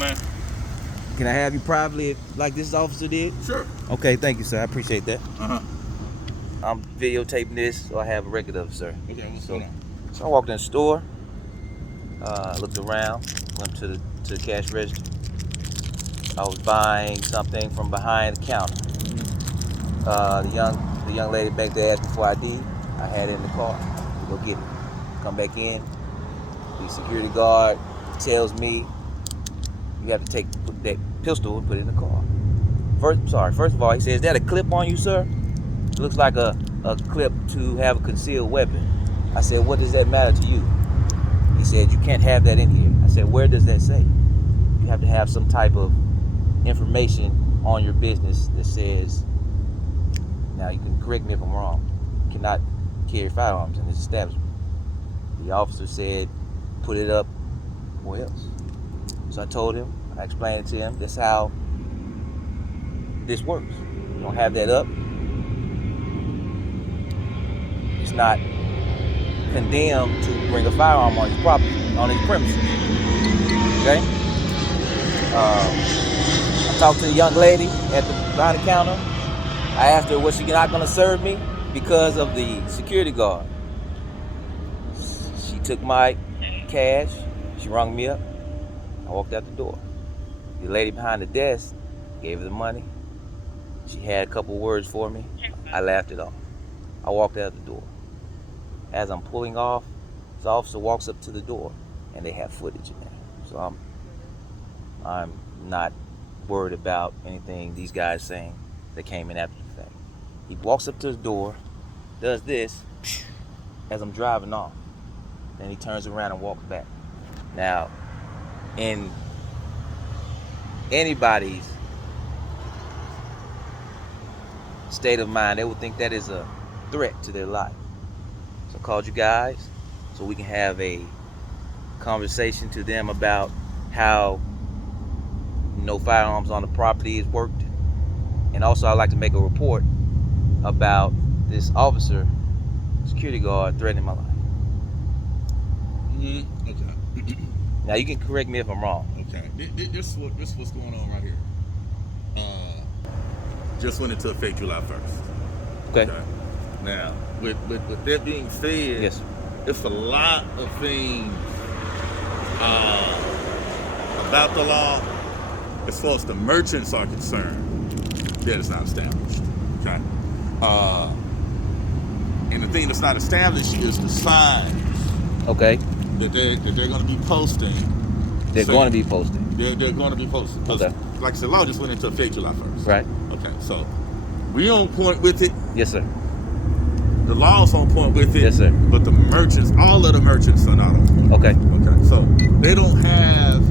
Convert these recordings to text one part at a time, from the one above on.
man. Can I have you privately like this officer did? Sure. Okay, thank you, sir. I appreciate that. Uh-huh. I'm videotaping this, so I have a record of it, sir. Okay, what's going on? So I walked in the store, looked around, went to the cash register. I was buying something from behind the counter. The young lady back there asked me for ID. I had it in the car. Go get it. Come back in. The security guard tells me you have to put that pistol and put it in the car. First of all, he says, "Is that a clip on you, sir? It looks like a clip to have a concealed weapon." I said, "What does that matter to you?" He said, "You can't have that in here." I said, "Where does that say?" You have to have some type of information on your business that says, now you can correct me if I'm wrong, you cannot carry firearms in this establishment. The officer said, put it up where else? So I told him, I explained it to him, that's how this works. You don't have that up, it's not condemned to bring a firearm on his property, on his premises. Okay? I talked to the young lady behind the counter. I asked her, was she not going to serve me because of the security guard? She took my cash. She rung me up. I walked out the door. The lady behind the desk gave her the money. She had a couple words for me. I laughed it off. I walked out the door. As I'm pulling off, this officer walks up to the door, and they have footage in there. So I'm not worried about anything these guys saying that came in after the fact. He walks up to the door, does this as I'm driving off. Then he turns around and walks back. Now, in anybody's state of mind, they would think that is a threat to their life. So I called you guys so we can have a conversation to them about how no firearms on the property is worked. And also I'd like to make a report about this officer, security guard, threatening my life. Okay. Now you can correct me if I'm wrong. Okay. This is what's going on right here. Just went into effect July 1st. Okay. Now, with that being said, yes, it's a lot of things about the law, as far as the merchants are concerned, that is not established. Okay. And the thing that's not established is the signs. Okay. That they're going to be posting. They're going to be posting. They're going to be posting. Okay. Like I said, law just went into effect July 1st. Right. Okay. So we on point with it. Yes, sir. The law's on point with it. Yes, sir. But the merchants, all of the merchants are not on point. Okay. Okay. So they don't have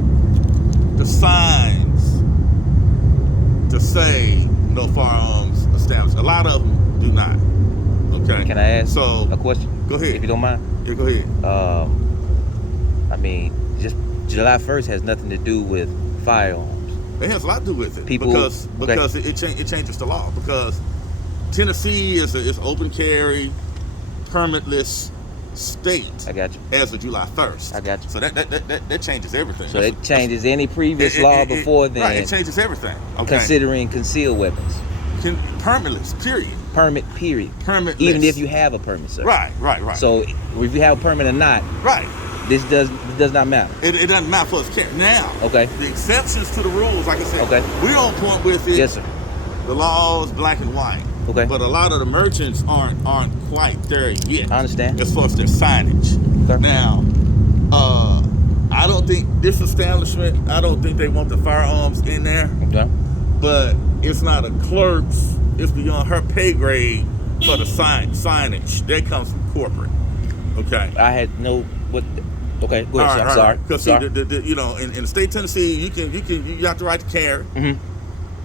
the signs to say no firearms established. A lot of them do not. Okay. Can I ask a question? Go ahead. If you don't mind. Yeah, go ahead. I mean, just July 1st has nothing to do with firearms. It has a lot to do with it. People, because it changes the law. Because Tennessee is open carry, permitless state. I got you. As of July 1st. I got you. So that changes everything. So it changes any previous law before then. Right, it changes everything. Okay. Considering concealed weapons. Permitless, period. Permit, period. Permitless. Even if you have a permit, sir. Right. So if you have a permit or not, right. This does not matter. It doesn't matter for us. Now, okay. The exceptions to the rules, like I said, okay, we're on point with it. Yes, sir. The law is black and white. Okay. But a lot of the merchants aren't quite there yet. I understand. As far as their signage. Okay. Now, I don't think this establishment, I don't think they want the firearms in there. Okay. But it's not a clerk's, it's beyond her pay grade for the signage. That comes from corporate. Okay. I had no okay, go ahead. I'm sorry. Because in the state of Tennessee, you have the right to carry. Mm-hmm.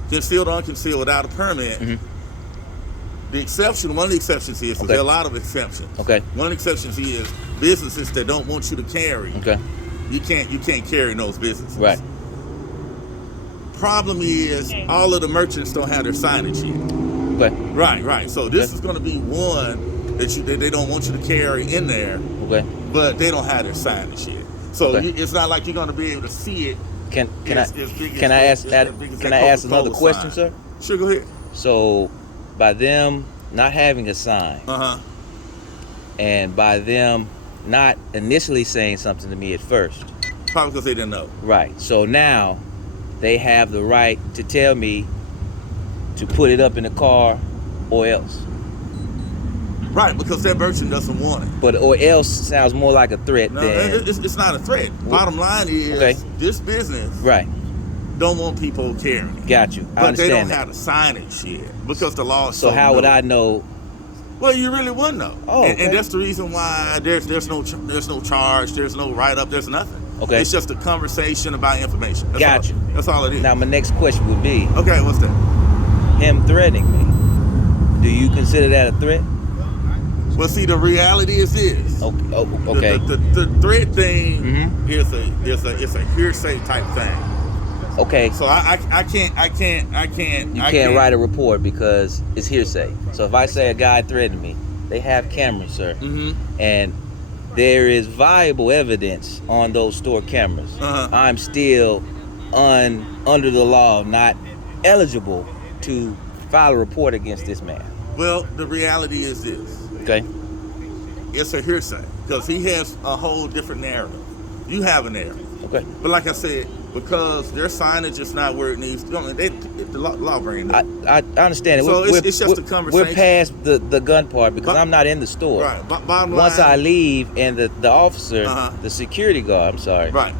Concealed or unconcealed without a permit. Mm-hmm. One of the exceptions is, there are a lot of exceptions. Okay. One of the exceptions is businesses that don't want you to carry. Okay. You can't carry in those businesses. Right. Problem is, all of the merchants don't have their signage yet. Okay. Right. So this is going to be one that they don't want you to carry in there. Okay. But they don't have their signage yet. So it's not like you're going to be able to see it Can As I big as can I that- ask as big as can that I ask another Coca-Cola question, sign. sir? Sure, go ahead. So, by them not having a sign, and by them not initially saying something to me at first, Probably because they didn't know. right? So now they have the right to tell me to put it up in the car, or else. Right, because that merchant doesn't want it. But or else sounds more like a threat No, than it's not a threat. Bottom line is, Okay. this business right. don't want people carrying it. Got you. I But they don't understand that. have the signage yet because the law is So how would new. I know? Well, you really wouldn't know. Oh, okay. And that's the reason why there's no charge, there's no write up, there's nothing. Okay. It's just a conversation about information. That's Got all, you. That's all it is. Now my next question would be Okay, what's that? him threatening me. Do you consider that a threat? Well, see, the reality is this. Okay. The threat thing Mhm. is a hearsay type thing. Okay. So I can't. You can't write a report because it's hearsay. So if I say a guy threatened me, they have cameras, sir, and there is viable evidence on those store cameras. I'm still under the law, not eligible to file a report against this man. Well, the reality is this. Okay. It's a hearsay because he has a whole different narrative. You have a narrative. Okay. But like I said, because their signage is not where it needs to go, the law brand new. I understand it. So it's just a conversation. We're past the gun part because I'm not in the store. Right. Bottom line. Once I leave and the officer, the security guard, I'm sorry, Right.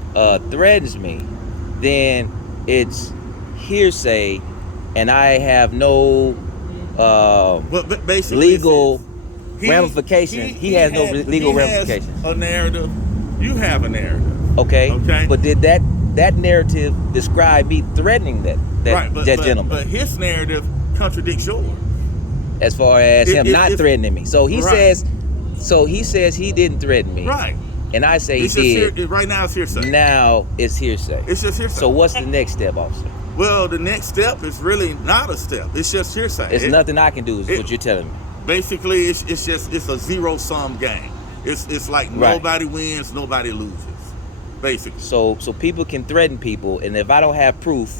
Threatens me, then it's hearsay, and I have no But basically, legal ramification. He has no legal ramifications. A narrative. You have a narrative. Okay. Okay. But did that narrative describe me threatening that Right. But gentleman? But his narrative contradicts yours. As far as him not threatening me. So he Right. says he didn't threaten me. Right. And I say It's he just did. right now it's hearsay. Now it's hearsay. It's just hearsay. So what's the next step, officer? Well, the next step is really not a step. It's just hearsay. It's nothing I can do is what you're telling me. Basically, it's a zero-sum game. It's like Right. nobody wins, nobody loses. Basically. So people can threaten people, and if I don't have proof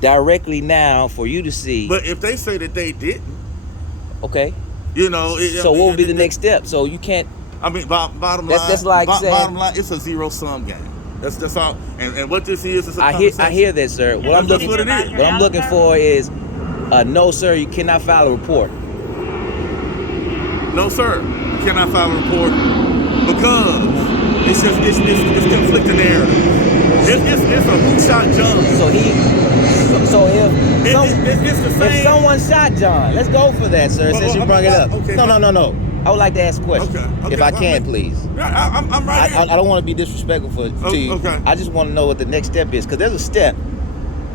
directly now for you to see, But if they say that they didn't, okay. you know. So what would be the next step? So you can't. I mean, bottom line. That's like saying. Bottom line, it's a zero-sum game. That's all. And what this is a I conversation. hear that, sir. What I'm That's looking what it is. what I'm looking for is, no, sir, you cannot file a report. No, sir. You cannot file a report because it's conflicting narrative. It's a who shot John. So It's the same. if someone shot John, let's go for that, sir. Since you brought it up. Okay, No. I would like to ask a question, Okay, if I well, can, please. I'm right here. I don't want to be disrespectful to you. Okay. I just want to know what the next step is, because there's a step.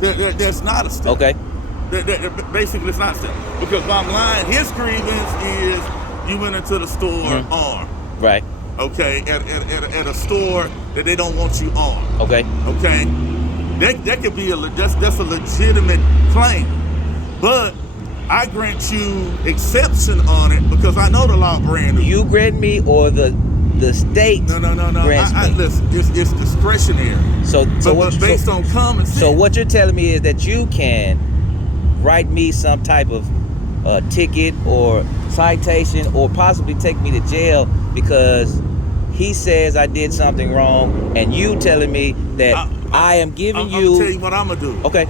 There's not a step. Okay. Basically, it's not a step. Because bottom line, his grievance is you went into the store armed. Right. Okay, at a store that they don't want you armed. Okay. Okay, that could be that's a legitimate claim, but I grant you exception on it because I know the law brand new. You grant me, or the state? No. grants me. Listen, it's discretionary. So But based on common sense. So what you're telling me is that you can write me some type of ticket or citation, or possibly take me to jail because he says I did something wrong, and you telling me that I am giving I'm you. gonna tell you what I'm gonna do. Okay.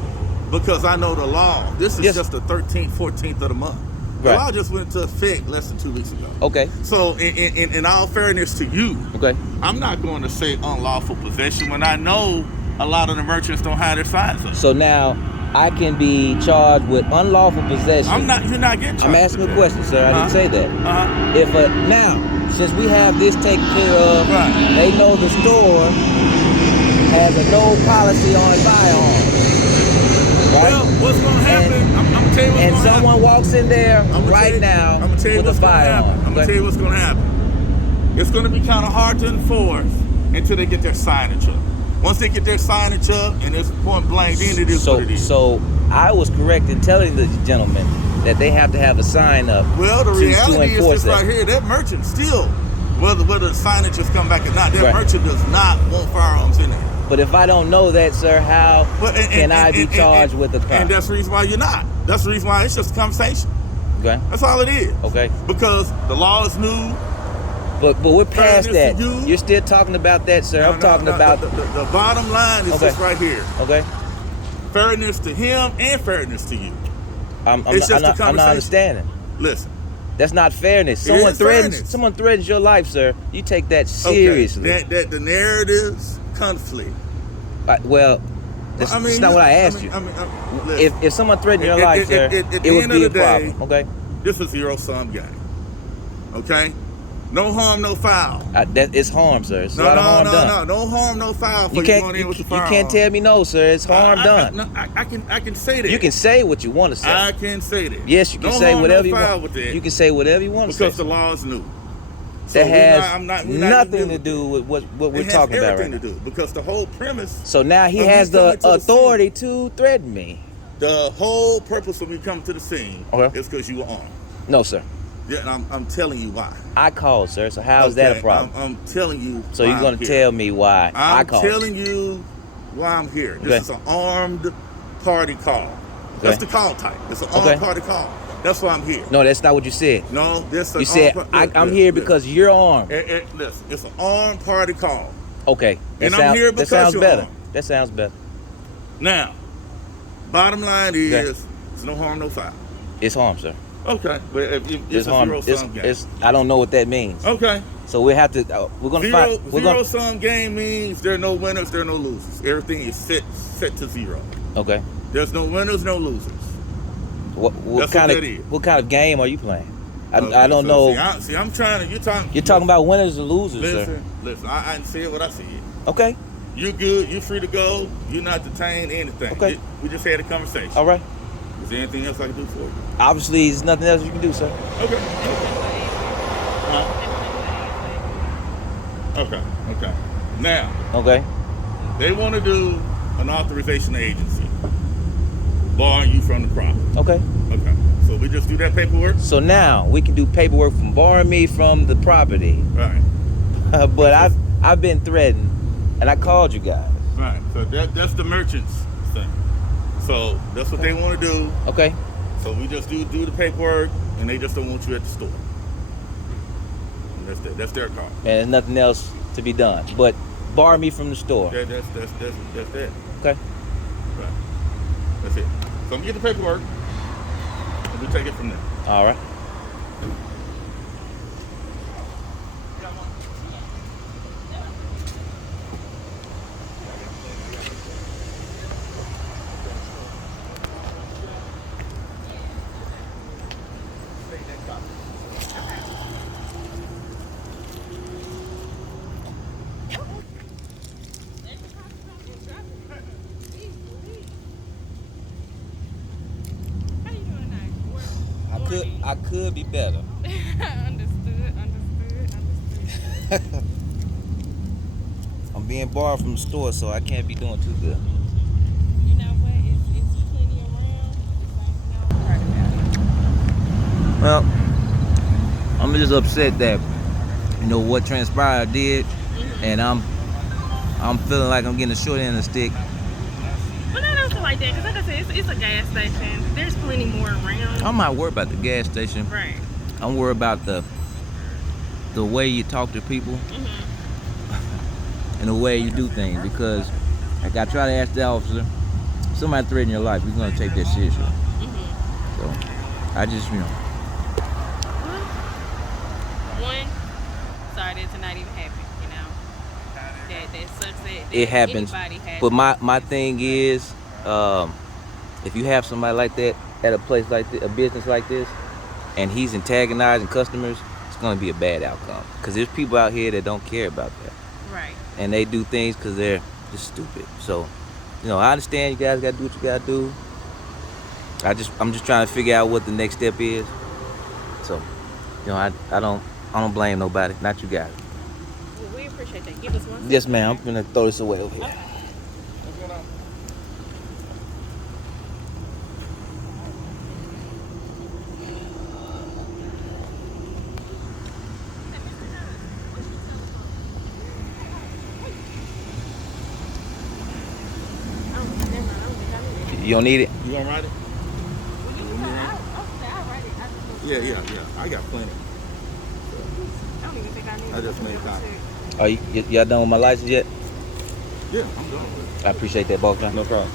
Because I know the law. This is Yes. just the 13th, 14th of the month. The Right. law just went into effect less than 2 weeks ago. Okay. So in all fairness to you, Okay. I'm not going to say unlawful possession when I know a lot of the merchants don't have their signs up. So now I can be charged with unlawful possession. You're not getting charged. I'm asking a question, sir. I didn't say that. Uh-huh. If now, since we have this taken care of, Right. they know the store has a no policy on firearms. Right? Well, what's going to happen? I'm going to tell you what's And going to happen. someone walks in there right now I'm going to tell you with a what's going to firearm. happen. I'm going to tell you what's going to happen. It's going to be kind of hard to enforce until they get their signage up. Once they get their signage up and it's point blank, then it is what it is. So I was correct in telling the gentleman that they have to have a sign up. Well, the to reality is enforce this right here. That merchant still, whether the signage has come back or not, that Right. merchant does not want firearms in there. But if I don't know that, sir, how But, can I be charged with a crime? And that's the reason why you're not. That's the reason why it's just a conversation. Okay. That's all it is. Okay. Because the law is new. But we're past Fairness that. to you. You're still talking about that, sir. I'm talking about the bottom line is Okay. just right here. Okay. Fairness to him and fairness to you. I'm It's just a not conversation. understanding. Listen. That's not fairness. It is fairness. Someone threatens your life, sir. You take that seriously. Okay. That the narratives conflict. Well, that's not what I asked you. Listen. If someone threatened your life, sir, it would be a problem. Okay. This is a zero-sum game. Okay. No harm, no foul. That is harm, sir. It's a lot of harm done. No harm, no foul. For You going in with the you firearm. can't tell me no, sir. It's harm done. I can say that. You can say what you want to say. I can say that. Yes, you can no say harm, whatever no you foul want. With that You can say whatever you want to say. Because the law is new. That has we're not nothing to do with what we're talking about right now. It has everything to do because the whole premise. So now he has the authority to threaten me. The whole purpose of me coming to the scene is because you were armed. No, sir. Yeah, and I'm telling you why. I called, sir. So how is that a problem? I'm telling you. So you're going to tell me why I called? I'm telling you why I'm here. This is an armed party call. That's the call type. It's an armed party call. That's why I'm here. No, that's not what you said. No, this. You said I'm here because you're armed. Listen, it's an armed party call. Okay, I'm here because that sounds better. Armed. That sounds better. Now, bottom line is, it's no harm, no foul. It's harm, sir. Okay, but it's a zero-sum game. I don't know what that means. Okay. So we have to. We're gonna find. Zero-sum game means there are no winners, there are no losers. Everything is set to zero. Okay. There's no winners, no losers. What kind of game are you playing? I don't know. See, I'm trying to. You're talking about winners and losers, listen, sir. Listen. I didn't say what I said. Okay. You're good. You're free to go. You're not detained. Anything. Okay. We just had a conversation. All right. Is there anything else I can do for you? Obviously, there's nothing else you can do, sir. Okay. Okay. Now. Okay. They want to do an authorization agency, barring you from the property. Okay. Okay. So we just do that paperwork? So now we can do paperwork from barring me from the property. Right. But I've been threatened, and I called you guys. Right. So that's the merchants thing. So that's what they want to do. Okay. So we just do the paperwork, and they just don't want you at the store. And that's their call. And there's nothing else to be done but bar me from the store. That's it. Okay. Right. That's it. So I'm gonna get the paperwork, and we'll take it from there. All right. I could be better. Understood. I'm being barred from the store, so I can't be doing too good. You know what? It's plenty around. Well, I'm just upset that what transpired I did, and I'm feeling like I'm getting a short end of the stick. Well, no, don't feel like that, because like I said, it's a gas station. There's plenty more around. I'm not worried about the gas station. Right. I'm worried about the way you talk to people and the way you do things. Because, like I try to ask the officer, somebody threatening your life, we're gonna take that seriously. So, I just, One, sorry that tonight even happened. That sucks that it happens. But my thing is, if you have somebody like that at a place like this, a business like this, and he's antagonizing customers, it's going to be a bad outcome. Because there's people out here that don't care about that. Right. And they do things because they're just stupid. So, I understand you guys got to do what you got to do. I'm just trying to figure out what the next step is. So, I don't blame nobody, not you guys. Well, we appreciate that. Give us one. Yes, ma'am. I'm going to throw this away over here. Okay. What's going on? You don't need it? You gonna write it? Well, you can I'll write it. Yeah. I got plenty. I don't even think I need I just made copy. Are y'all done with my license yet? Yeah, I'm done with I appreciate that, boss man. it. No problem.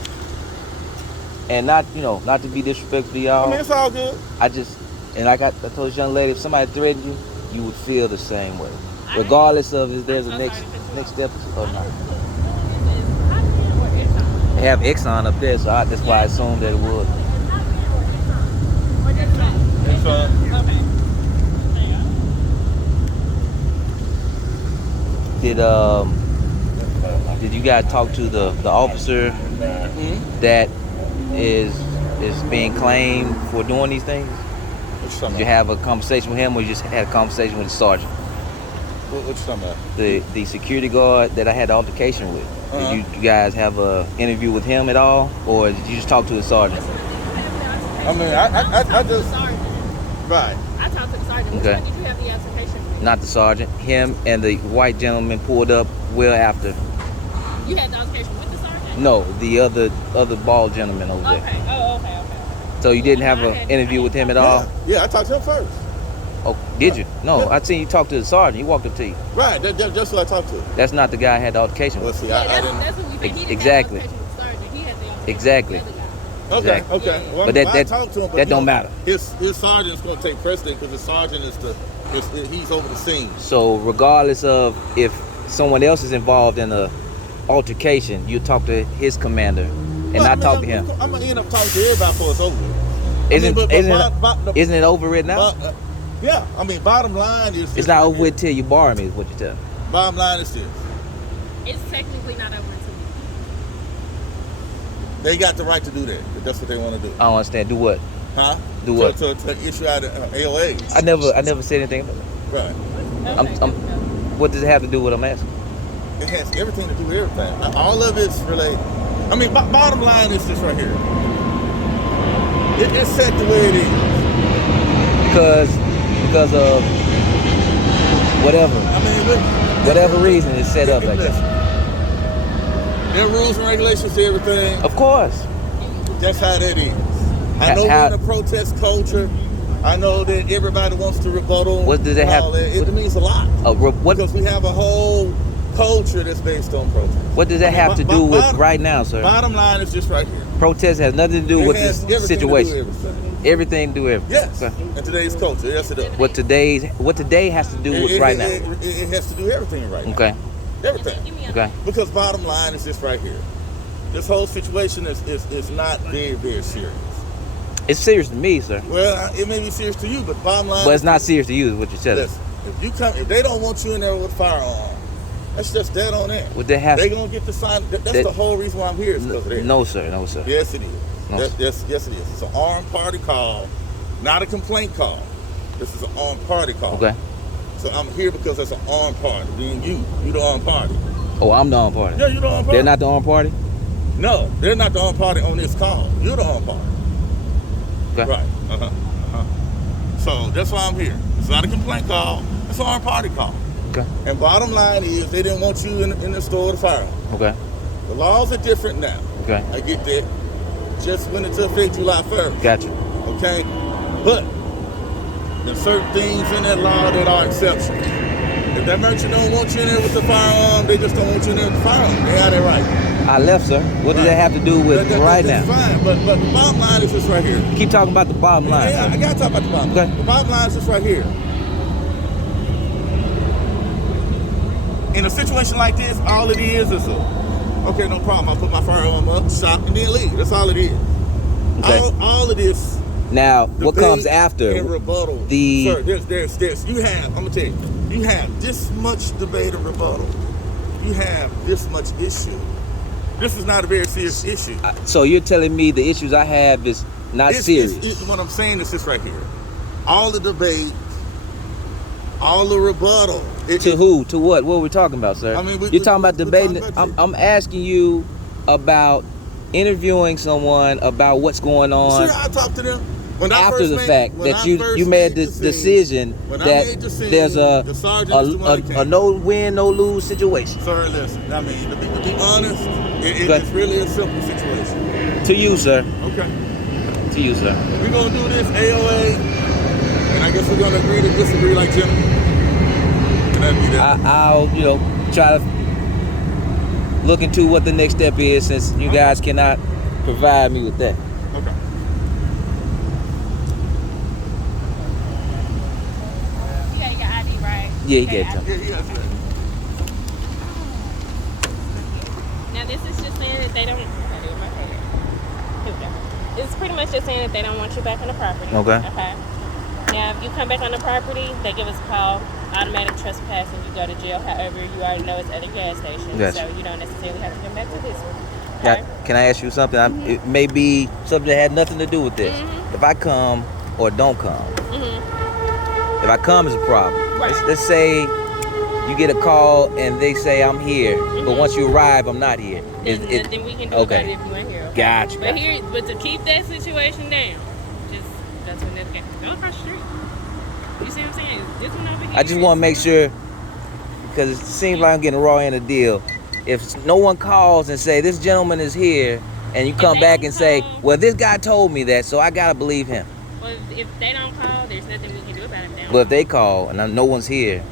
And not to be disrespectful to y'all. I mean, it's all good. I told this young lady, if somebody threatened you, you would feel the same way, regardless of if there's a next step or not. They have Exxon up there, so that's why I assumed that it would. It's Did you guys talk to the officer that is being claimed for doing these things? Did you have a conversation with him, or you just had a conversation with the sergeant? What you talking about? The security guard that I had the altercation with. Did you guys have a interview with him at all, or did you just talk to the sergeant? I mean, I just right. I talked to the sergeant. Which Okay. one did you have the altercation with? Not the sergeant. Him and the white gentleman pulled up well after. You had the altercation with the sergeant? No, the other bald gentleman over there. Okay. Oh, okay. So you didn't have an interview with him at all? Yeah, I talked to him first. Oh, did you? No, Yeah. I seen you talk to the sergeant. He walked up to you. Right, that's who I talked to. That's not the guy I had the altercation Well, with. see, Yeah, I didn't. that's what we think. He didn't Exactly. have the altercation with the sergeant. He had the altercation Exactly. with the other guy. Okay, Exactly. okay. Well, But I talked to him, but that you don't know, matter. His sergeant's going to take precedent because the sergeant he's over the scene. So regardless of if someone else is involved in a altercation, you talk to his commander and Well, not talk to him. I'm gonna end up talking to everybody before it's over. Isn't it over with now? Yeah, I mean, bottom line is It's not over with till you bar me, is what you tell me. Bottom line is this: It's technically not over until they got the right to do that. If that's what they want to do, I don't understand. Do what? huh? Do what? To issue out AOA. I never said anything about that. Right. What does it have to do with what I'm asking? It has everything to do with everything. All of it's related. I mean, bottom line is this right here. It's set the way it is. Because of whatever I mean, look, whatever reason it's set up like that. There are rules and regulations to everything. Of course. That's how that is. I know we're in a protest culture. I know that everybody wants to rebuttal. What does it have? It means a lot. What Because we have a whole culture that's based on protest. What does that have to do with right now, sir? Bottom line is just right here. Protest has nothing to do with this It has everything situation. to do with everything. Everything to do with everything. Yes. Okay. In today's culture, yes it does. What today has to do with right now. It has to do everything right now. Okay. Everything. Okay. Because bottom line is this right here. This whole situation is not very, very serious. It's serious to me, sir. Well, it may be serious to you, but bottom line But it's not serious to you, is what you're telling. listen, if they don't want you in there with a firearm, that's just dead on there. Would they have? They're gonna get the sign. That's the whole reason why I'm here. Is because of that. No, sir. No, sir. Yes, it is. No, Yes, it is. It's an armed party call, not a complaint call. This is an armed party call. Okay. So I'm here because it's an armed party. Being you the armed party. Oh, I'm the armed party. Yeah, you the armed party. They're not the armed party? No, they're not the armed party on this call. You're the armed party. Okay. Right. So that's why I'm here. It's not a complaint call. It's an armed party call. Okay. And bottom line is they didn't want you in the store with a firearm. Okay. The laws are different now. Okay. I get that. Just went into effect July 1st. Gotcha. Okay? But there's certain things in that law that are exceptions. If that merchant don't want you in there with the firearm, they just don't want you in there with the firearm. They have that right. I left, sir. What does that have to do with right now? That's fine, but the bottom line is just right here. Keep talking about the bottom line. Yeah, I gotta talk about the bottom line. Okay. The bottom line is just right here. In a situation like this, all it is okay, no problem. I'll put my firearm up, shop, and then leave. That's all it is. Okay. All of this. Now, what comes after? And rebuttal. Sir, there's. I'm gonna tell you. You have this much debate and rebuttal. You have this much issue. This is not a very serious issue. So you're telling me the issues I have is not serious? What I'm saying is this right here. All the debate, all the rebuttal. To who? To what? What are we talking about, sir? I mean, you're talking about debating. talking about I'm asking you about interviewing someone about what's going on. Sure, I talk to them. When I after first the made- fact when that I you first made made this the scene- decision when I that made the scene, there's the sergeant is the one that a came. no win, no lose situation. Sir, listen. I mean, to be honest, Good. it's really a simple situation. To you, sir. Okay. To you, sir. We're gonna do this AOA, and I guess we're gonna agree to disagree like gentlemen. Can that be that? I'll try to look into what the next step is, since you guys cannot provide me with that. Okay. You got your ID, right? Yeah, he Okay, got it. Yeah, he has that. Now this is just saying that they don't. I do my hair. Here we go. It's pretty much just saying that they don't want you back on the property. Okay. Okay. Now, if you come back on the property, they give us a call, automatic trespass, and you go to jail. However, you already know it's at a gas station, Yes. so you don't necessarily have to come back to this one. Now, Okay. can I ask you something? It may be something that had nothing to do with this. If I come or don't come, if I come, it's a problem. Right. Let's say you get a call and they say I'm here, but once you arrive, I'm not here. There's nothing we can do okay. about it if you ain't here. Okay? Gotcha. But to keep that situation down, just that's when that go across the street. You see what I'm saying? This one over here. I just want to make sure, because it seems like I'm getting raw end of the deal. If no one calls and say this gentleman is here, and you come they back don't and say, call- well, this guy told me that, so I gotta believe him. Well, if they don't call, there's nothing we can do about it now. But if they call and no one's here,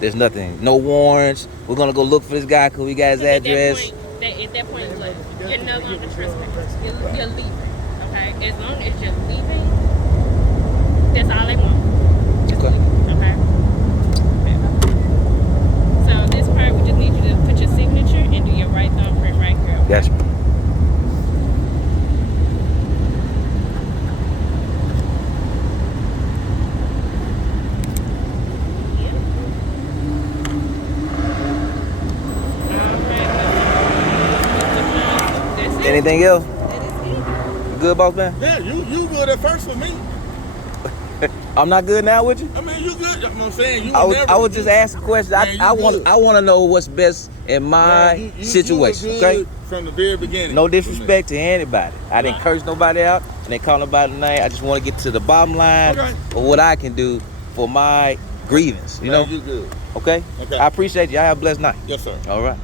there's nothing, no warrants. We're gonna go look for this guy because we got his address. At that point, look, you're no longer trespassing. You're leaving. Okay? As long as you're leaving, that's all they want. Just Okay. leave. Okay? So this part, we just need you to put your signature and do your right thumbprint right here. Okay? Gotcha. That's it. Anything else? That is it. You good, boss man? Yeah, you good at first for me. I'm not good now with you. I mean, you good. I'm saying you. I was just asking questions. Man, you I good. want to know what's best in my Man, you situation. were Okay. good from the very beginning. No disrespect to anybody. I didn't curse nobody out. I didn't call nobody name. I just want to get to the bottom line Okay. of what I can do for my grievance. You Man, know. you good. Okay. Okay. I appreciate you. I have a blessed night. Yes, sir. All right.